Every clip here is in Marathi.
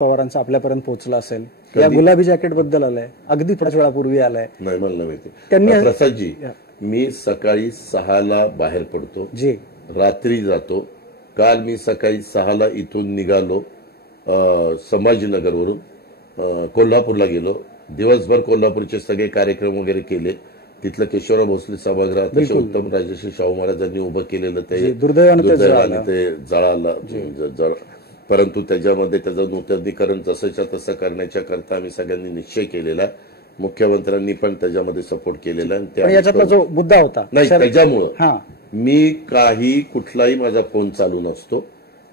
पवारांचा आपल्यापर्यंत पोहोचला असेल या गुलाबी जॅकेट बद्दल आलाय अगदी थोड्याच वेळापूर्वी आलाय नाही मला नाही माहिती त्यांनी प्रसादजी मी सकाळी 6ला बाहेर पडतो जी रात्री जातो काल मी सकाळी 6ला इथून निघालो संभाजीनगरवरून कोल्हापूरला गेलो दिवसभर कोल्हापूरचे सगळे कार्यक्रम वगैरे केले तिथलं केशवराव भोसले सभागृह अतिशय उत्तम राजश्री शाहू महाराजांनी उभं केलेलं ते दुर्दैवाने ते जळालं परंतु त्याच्यामध्ये त्याचं नूतनीकरण जसंच्या तसं करण्याच्या करता आम्ही सगळ्यांनी निश्चय केलेला मुख्यमंत्र्यांनी पण त्याच्यामध्ये सपोर्ट केलेला आणि याच्यातला जो मुद्दा होता नाही त्याच्यामुळं मी काही कुठलाही माझा फोन चालू नसतो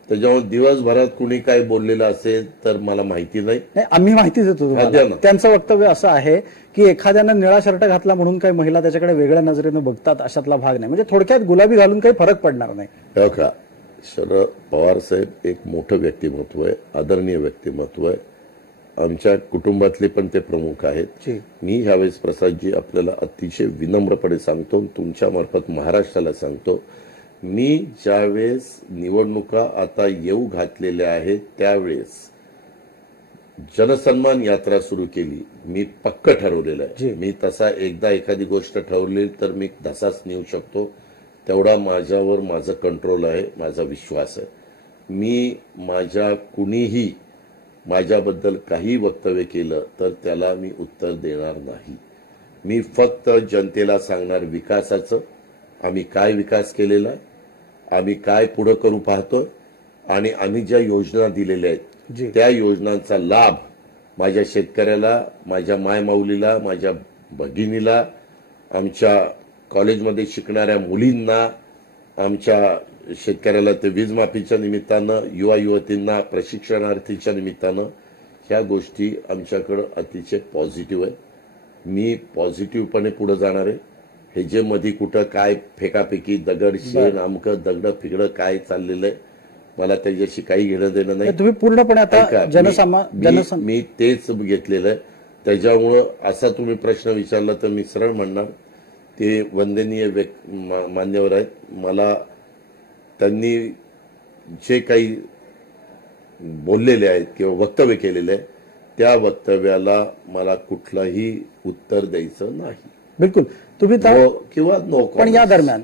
त्याच्यामुळे दिवसभरात कुणी काय बोललेलं असेल तर मला माहिती नाही आम्ही माहिती देतो त्यांचं वक्तव्य असं आहे की एखाद्यानं निळा शर्ट घातला म्हणून काही महिला त्याच्याकडे वेगळ्या नजरेनं बघतात अशातला भाग नाही म्हणजे थोडक्यात गुलाबी घालून काही फरक पडणार नाही का शरद पवार साहेब एक मोठं व्यक्तिमत्व आहे आदरणीय व्यक्तिमत्व आहे आमच्या कुटुंबातले पण ते प्रमुख आहेत मी ह्यावेळेस प्रसादजी आपल्याला अतिशय विनम्रपणे सांगतो तुमच्या मार्फत महाराष्ट्राला सांगतो मी ज्यावेळेस निवडणुका आता येऊ घातलेल्या आहेत त्यावेळेस जनसन्मान यात्रा सुरू केली मी पक्क ठरवलेलं आहे मी तसा एकदा एखादी गोष्ट ठरवली तर मी तसाच नेऊ शकतो तेवढा माझ्यावर माझं कंट्रोल आहे माझा विश्वास आहे मी माझ्या कुणीही माझ्याबद्दल काही वक्तव्य केलं तर त्याला मी उत्तर देणार नाही मी फक्त जनतेला सांगणार विकासाचं आम्ही काय विकास केलेला आहे आम्ही काय पुढे करू पाहतोय आणि आम्ही ज्या योजना दिलेल्या आहेत त्या योजनांचा लाभ माझ्या शेतकऱ्याला माझ्या मायमाऊलीला माझ्या भगिनीला आमच्या कॉलेजमध्ये शिकणाऱ्या मुलींना आमच्या शेतकऱ्याला ते वीज माफीच्या निमित्तानं युवा युवतींना प्रशिक्षणार्थीच्या निमित्तानं ह्या गोष्टी आमच्याकडे अतिशय पॉझिटिव्ह आहे मी पॉझिटिव्हपणे पुढे जाणार आहे हे जे मध्ये कुठं काय फेकाफेकी दगड शेण अमकं दगड फिगडं काय चाललेलं आहे मला त्याच्याशी काही घेणं देणं नाही तुम्ही पूर्णपणे आता मी तेच घेतलेलं आहे त्याच्यामुळं असा तुम्ही प्रश्न विचारला तर मी सरळ म्हणणार ते वंदनीय मान्यवर आहेत मला त्यांनी जे काही बोललेले आहेत किंवा वक्तव्य केलेले आहे त्या वक्तव्याला मला कुठलंही उत्तर द्यायचं नाही बिलकुल तुम्ही किंवा नो पण या दरम्यान